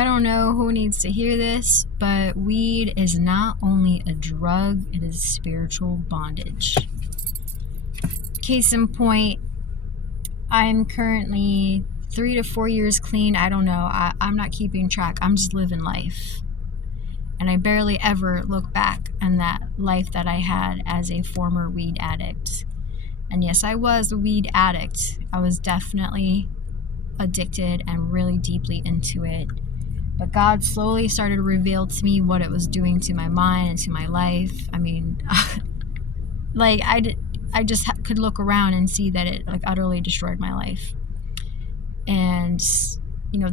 I don't know who needs to hear this, but weed is not only a drug, it is spiritual bondage. Case in point, I'm currently 3 to 4 years clean. I don't know. I'm not keeping track. I'm just living life. And I barely ever look back on that life that I had as a former weed addict. And yes, I was a weed addict. I was definitely addicted and really deeply into it. But God slowly started to reveal to me what it was doing to my mind and to my life. I mean, like I just could look around and see that it like utterly destroyed my life. And,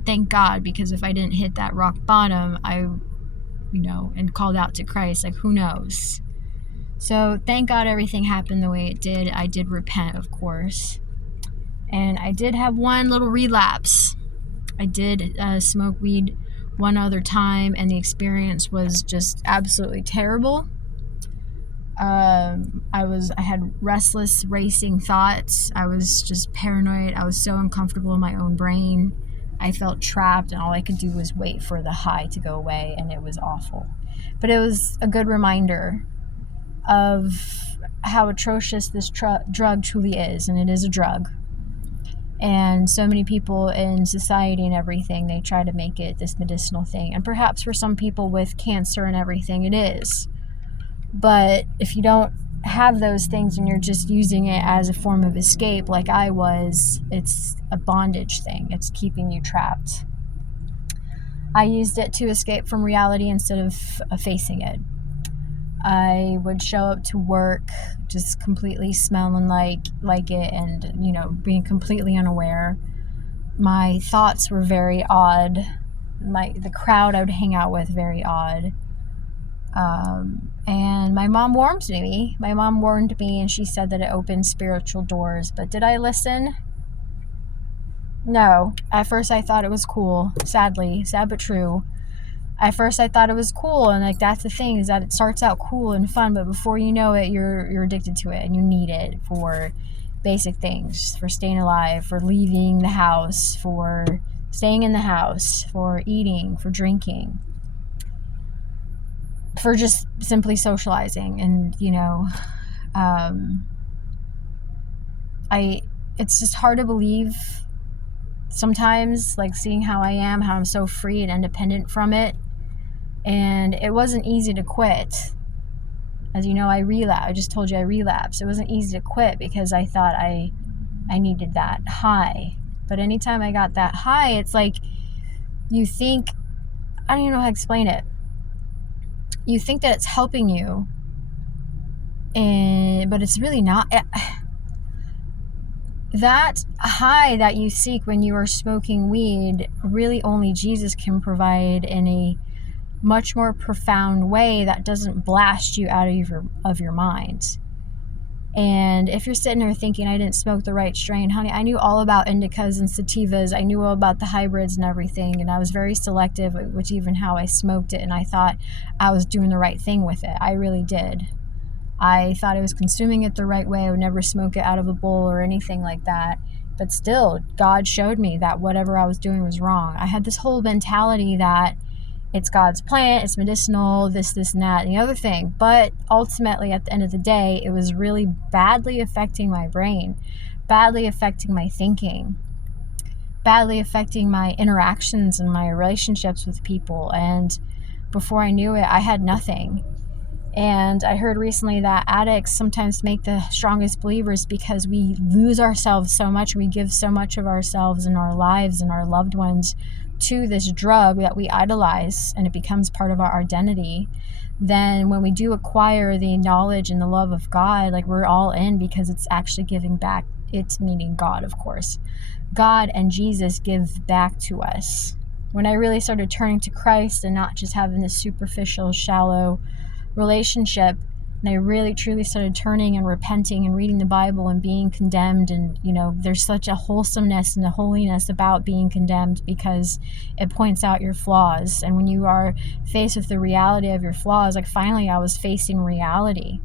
thank God, because if I didn't hit that rock bottom, and called out to Christ, like who knows? So thank God everything happened the way it did. I did repent, of course. And I did have one little relapse. I did smoke weed one other time, and the experience was just absolutely terrible. I had restless, racing thoughts. I was just paranoid. I was so uncomfortable in my own brain. I felt trapped, and all I could do was wait for the high to go away, and it was awful. But it was a good reminder of how atrocious this drug truly is, and it is a drug. And so many people in society and everything, they try to make it this medicinal thing. And perhaps for some people with cancer and everything, it is. But if you don't have those things and you're just using it as a form of escape like I was, it's a bondage thing. It's keeping you trapped. I used it to escape from reality instead of facing it. I would show up to work just completely smelling like it and, being completely unaware. My thoughts were very odd. The crowd I would hang out with, very odd. And my mom warned me. My mom warned me, and she said that it opened spiritual doors. But did I listen? No. At first I thought it was cool. Sadly. Sad but true. At first I thought it was cool, and like that's the thing, is that it starts out cool and fun, but before you know it, you're addicted to it, and you need it for basic things, for staying alive, for leaving the house, for staying in the house, for eating, for drinking, for just simply socializing. And it's just hard to believe sometimes, like seeing how I am, how I'm so free and independent from it. And it wasn't easy to quit. As you know, I relapsed. I just told you I relapsed. It wasn't easy to quit because I thought I needed that high. But anytime I got that high, it's like you think, I don't even know how to explain it. You think that it's helping you, but it's really not. That high that you seek when you are smoking weed, really only Jesus can provide in a much more profound way that doesn't blast you out of your mind. And if you're sitting there thinking, I didn't smoke the right strain, honey, I knew all about indicas and sativas. I knew all about the hybrids and everything, and I was very selective with even how I smoked it, and I thought I was doing the right thing with it. I really did. I thought I was consuming it the right way. I would never smoke it out of a bowl or anything like that. But still, God showed me that whatever I was doing was wrong. I had this whole mentality that it's God's plant, it's medicinal, this, and that, and the other thing. But ultimately, at the end of the day, it was really badly affecting my brain, badly affecting my thinking, badly affecting my interactions and my relationships with people. And before I knew it, I had nothing. And I heard recently that addicts sometimes make the strongest believers because we lose ourselves so much. We give so much of ourselves and our lives and our loved ones to this drug that we idolize, and it becomes part of our identity. Then when we do acquire the knowledge and the love of God, like we're all in, because it's actually giving back. It's meaning God, of course. God and Jesus give back to us. When I really started turning to Christ and not just having this superficial, shallow relationship, and I really truly started turning and repenting and reading the Bible and being condemned, and there's such a wholesomeness and a holiness about being condemned because it points out your flaws. And when you are faced with the reality of your flaws, like finally I was facing reality,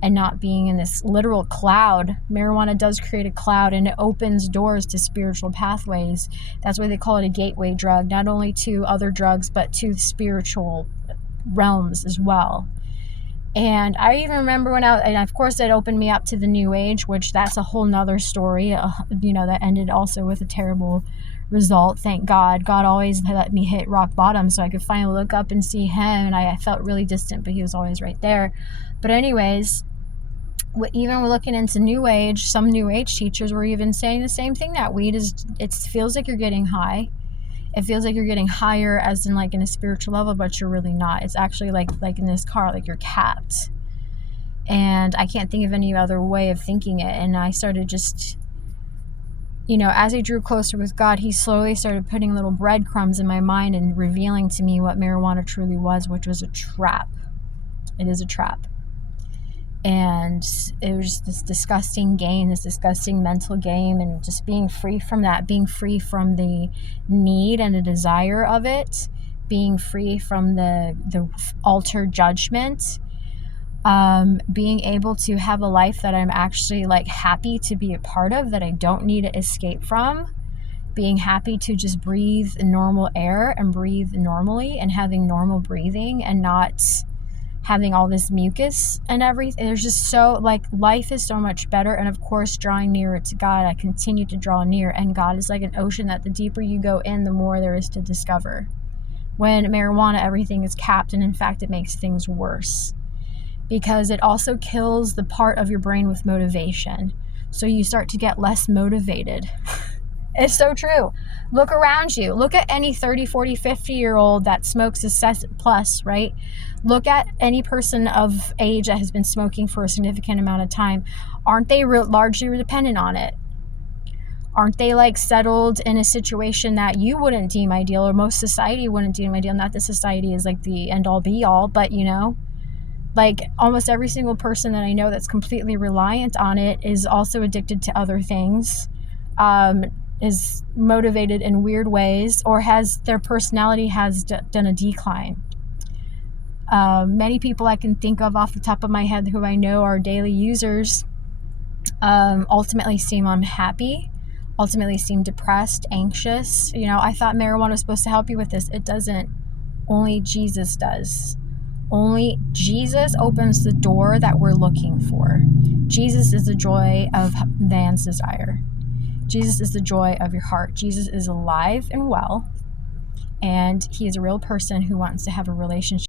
and not being in this literal cloud. Marijuana does create a cloud, and it opens doors to spiritual pathways. That's why they call it a gateway drug, not only to other drugs, but to spiritual realms as well. And I even remember and of course it opened me up to the New Age, which that's a whole nother story, that ended also with a terrible result. Thank God. God always let me hit rock bottom so I could finally look up and see him. And I felt really distant, but he was always right there. But anyways, even looking into New Age, some New Age teachers were even saying the same thing, that weed it feels like you're getting high. It feels like you're getting higher, as in like in a spiritual level, but you're really not. It's actually like in this car, like you're capped. And I can't think of any other way of thinking it. And I started just, as I drew closer with God, he slowly started putting little breadcrumbs in my mind and revealing to me what marijuana truly was, which was a trap. It is a trap. And it was just this disgusting game, this disgusting mental game, and just being free from that, being free from the need and the desire of it, being free from the altered judgment, being able to have a life that I'm actually like happy to be a part of, that I don't need to escape from, being happy to just breathe normal air and breathe normally, and having normal breathing and not having all this mucus and everything. There's just so, like, life is so much better. And of course, drawing nearer to God, I continue to draw near, and God is like an ocean that the deeper you go in, the more there is to discover. When marijuana, everything is capped, and in fact, it makes things worse, because it also kills the part of your brain with motivation. So you start to get less motivated. It's so true. Look around you. Look at any 30, 40, 50-year-old that smokes a cess plus, right? Look at any person of age that has been smoking for a significant amount of time. Aren't they largely dependent on it? Aren't they like settled in a situation that you wouldn't deem ideal, or most society wouldn't deem ideal? Not that society is like the end all be all, but like almost every single person that I know that's completely reliant on it is also addicted to other things, is motivated in weird ways, or their personality has done a decline. Many people I can think of off the top of my head who I know are daily users ultimately seem unhappy, ultimately seem depressed, anxious. I thought marijuana was supposed to help you with this. It doesn't. Only Jesus does. Only Jesus opens the door that we're looking for. Jesus is the joy of man's desire. Jesus is the joy of your heart. Jesus is alive and well, and he is a real person who wants to have a relationship